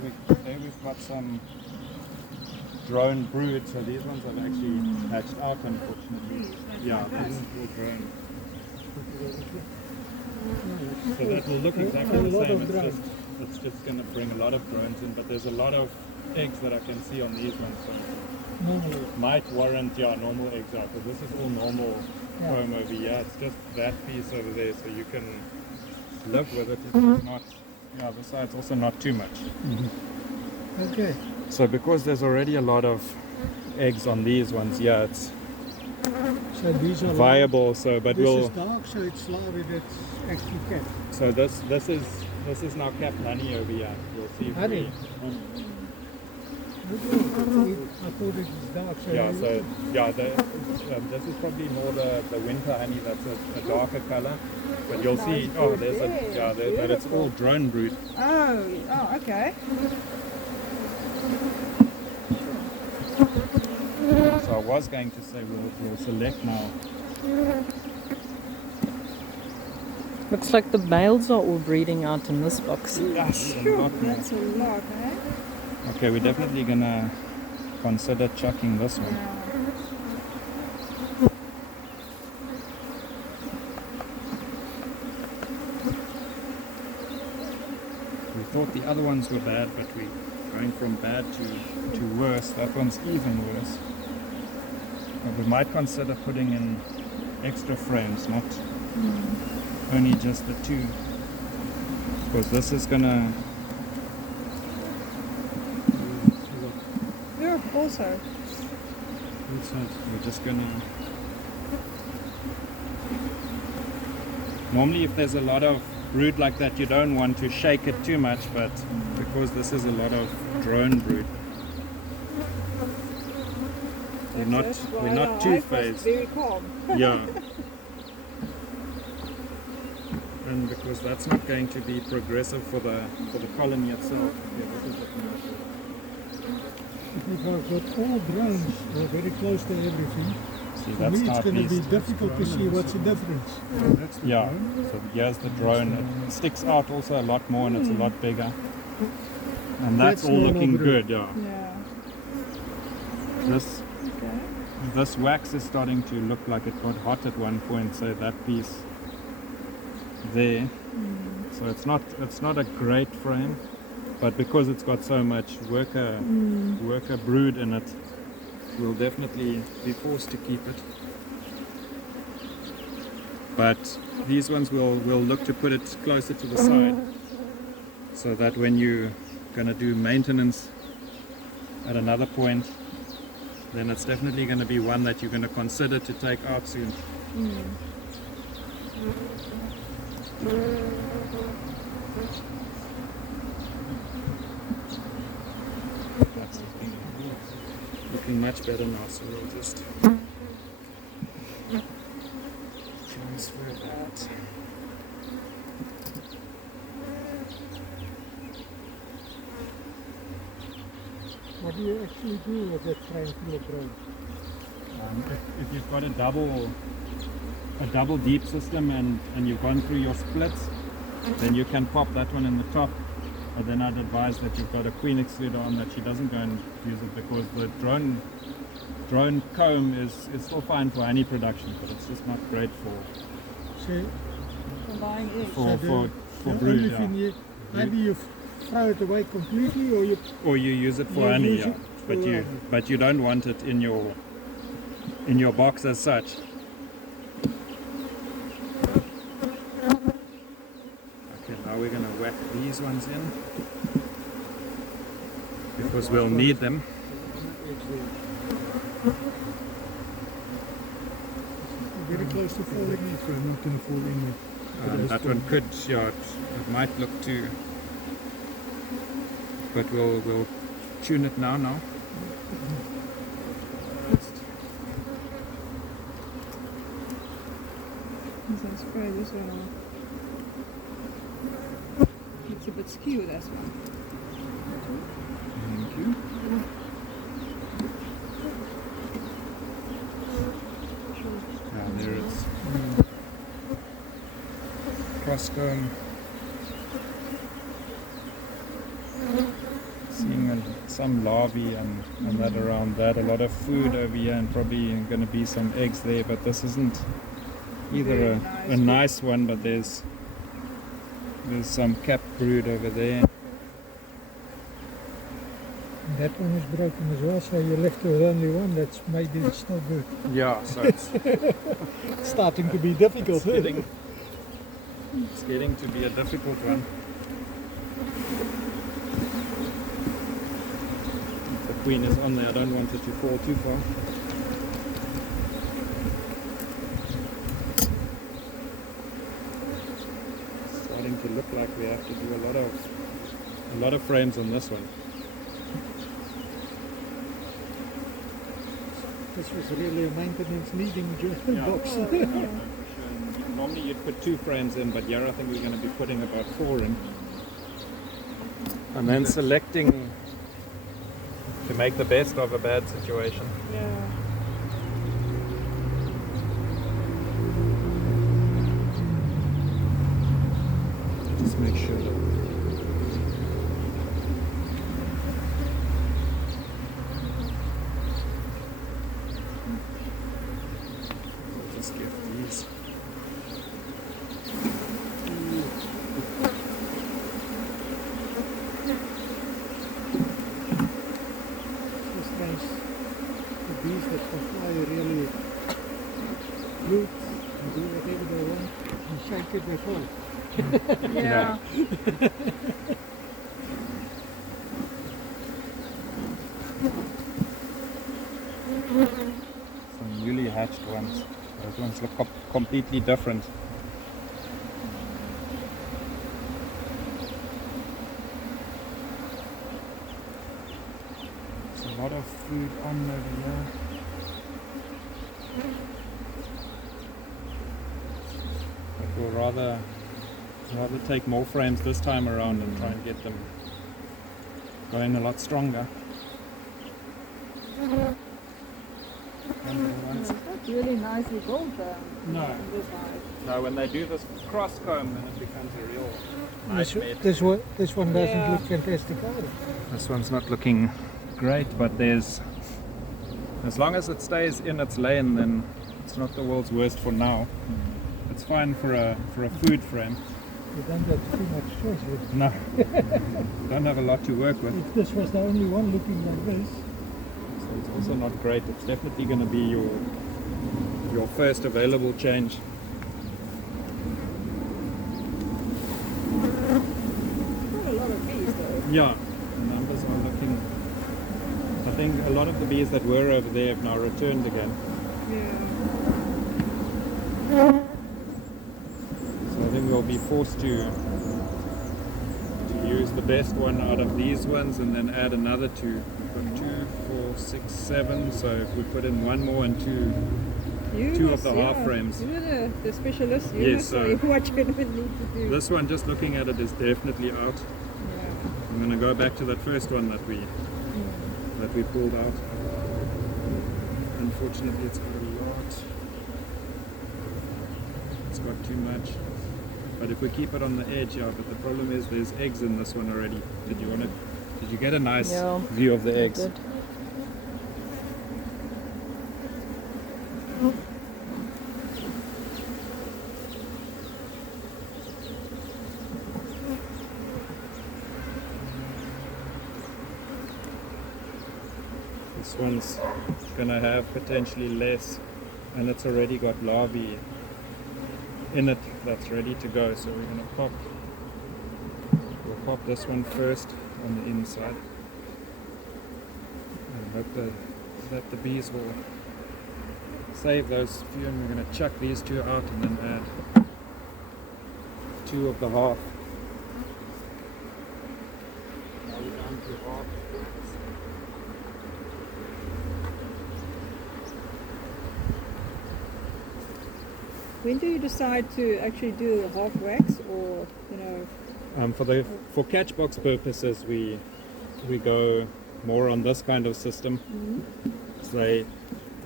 there we've got some drone brood, so these ones have actually hatched out, unfortunately. Yeah, these are all drone. So that will look exactly the same. It's just going to bring a lot of drones in, but there's a lot of eggs that I can see on these ones. So might warrant normal eggs out, because this is all normal comb over here. It's just that piece over there, so you can live with it. It's not, this side's also not too much. Okay. So because there's already a lot of eggs on these ones, it's so these are viable. Live. So, but this we'll. Is dark, so it's larvae that's actually capped. So this is now capped honey over here. You'll see. Honey. I thought it was dark. So this is probably more the winter honey. That's a darker color. But you'll see. Oh, there's but it's all drone brood. Oh, okay. So I was going to say we'll select now. Looks like the males are all breeding out in this box. Yes, That's a lot, eh? Okay, we're definitely gonna consider chucking this one. We thought the other ones were bad, but we're going from bad to worse. That one's even worse. But we might consider putting in extra frames, not only just the two, because this is gonna. Yeah, also. We're just gonna. Normally, if there's a lot of brood like that, you don't want to shake it too much, but because this is a lot of drone brood, we're not too phased. Very calm. Yeah. And because that's not going to be progressive for the colony itself. Yeah, this is If I've got all drones very close to everything, see, for that's me it's not going to be least. difficult to see what's the difference. Yeah, so here's the drone. It sticks out also a lot more and it's a lot bigger. And that's all looking good, Yeah. This wax is starting to look like it got hot at one point, so that piece there. So it's not a great frame, but because it's got so much worker brood in it, we'll definitely be forced to keep it. But these ones we'll look to put it closer to the side, so that when you're gonna do maintenance at another point, then it's definitely going to be one that you're going to consider to take out soon. That's looking much better now, so we'll just transfer that. What do you actually do with that frame full of drone? If you've got a double deep system and you've gone through your splits, then you can pop that one in the top. But then I'd advise that you've got a queen extruder on, that she doesn't go and use it, because the drone comb is still fine for honey production, but it's just not great So Combine eggs. for brood. Yeah. Either you throw it away completely, Or you use it for honey, yeah. But you don't want it in your box as such. Okay, now we're gonna whack these ones in, because we'll need them. very close to falling in, so I'm not going to fall in there. That one could, it might look too, but we'll tune it now. So spray this one on. It's a bit skewed, this one. Thank you. There it's cross comb. some larvae and that around that. A lot of food over here and probably going to be some eggs there, but this isn't either Very a nice. nice one, but there's some capped brood over there. That one is broken as well, so you left with only one. That's maybe it's not good. Yeah, so it's It's starting to be difficult. it's getting to be a difficult one. If the queen is on there, I don't want it to fall too far. It's starting to look like we have to do a lot of frames on this one. This was really a maintenance needing box. Normally you'd put 2 frames in, but here I think we're going to be putting about 4 in. And then selecting to make the best of a bad situation. Yeah. Just make sure that just get these. This nice. The bees that can fly really good and do whatever they want and shake it, they fall. Yeah. Some newly hatched ones. Those ones look completely different. There's a lot of food on over here. But we'll rather take more frames this time around and try and get them going a lot stronger. It's not really nicely built No. this hive. Now when they do this cross comb, then it becomes a real nightmare. This one doesn't Yeah. look fantastic either. This one's not looking great, but there's, as long as it stays in its lane, then it's not the world's worst for now. It's fine for a food frame. You don't have too much choice with. No, don't have a lot to work with. If this was the only one looking like this, So it's also not great. It's definitely going to be your first available change. Quite a lot of bees though. Yeah, the numbers are looking. I think a lot of the bees that were over there have now returned again. Yeah. So I think we'll be forced to use the best one out of these ones and then add another 2. We've got 2, 4, 6, 7. So if we put in 1 more and 2, You 2 of must- the yeah. half frames. You're the specialist. You Yes, must so- say what you need to do. This one, just looking at it, is definitely out. Yeah. I'm going to go back to that first one that we pulled out. Unfortunately, it's got a lot. It's got too much. But if we keep it on the edge, yeah. But the problem is there's eggs in this one already. Did you get a nice Yeah, view of the I eggs? did. This one's gonna have potentially less, and it's already got larvae in it that's ready to go. So we're gonna we'll pop this one first on the inside, and hope that the bees will save those few. And we're gonna chuck these 2 out and then add 2 of the half. Now we're down to half. When do you decide to actually do a half wax, or For catchbox purposes, we go more on this kind of system. So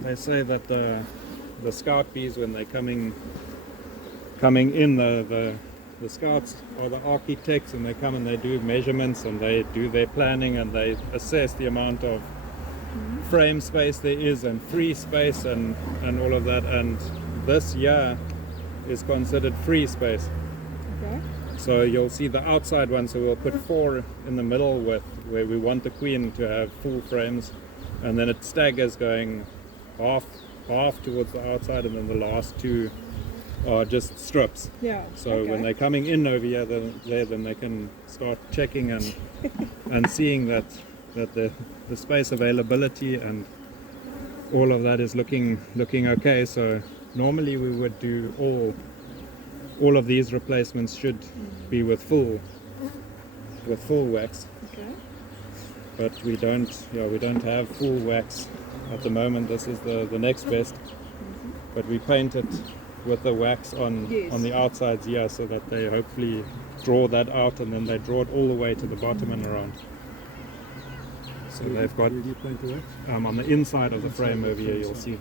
they say that the scout bees, when they're coming in, the the scouts are the architects, and they come and they do measurements and they do their planning and they assess the amount of frame space there is and free space and all of that. And this year is considered free space. Okay. So you'll see the outside one, so we'll put 4 in the middle with where we want the queen to have full frames, and then it staggers going half towards the outside, and then the last 2 are just strips. Yeah. So okay. when they're coming in over here, then they can start checking and seeing that the space availability and all of that is looking okay. So normally we would do all of these replacements should be with full wax, Okay. but we don't have full wax at the moment. This is the next best, but we paint it with the wax on Yes. the outsides here, so that they hopefully draw that out, and then they draw it all the way to the bottom and around. So they've got You paint the wax? on the inside of the frame over here, you'll see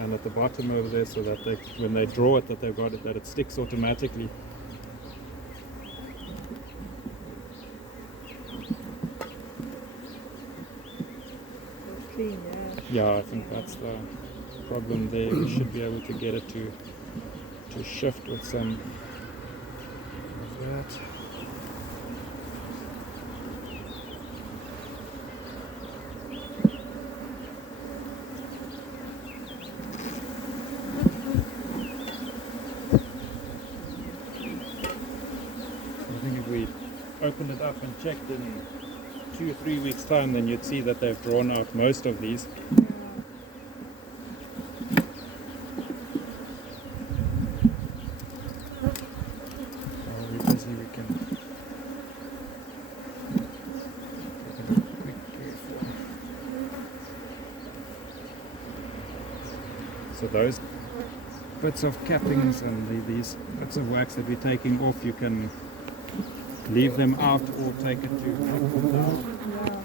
and at the bottom over there, so that when they draw it, that they've got it, that it sticks automatically. That's clean, yeah. Yeah, I think that's the problem there. We should be able to get it to shift with some of that. I think if we opened it up and checked in 2 or 3 weeks' time, then you'd see that they've drawn out most of these. While we're busy, we can take a quick careful. So those bits of cappings and these bits of wax that we're taking off, you can leave them out or take it to up or down. Yeah.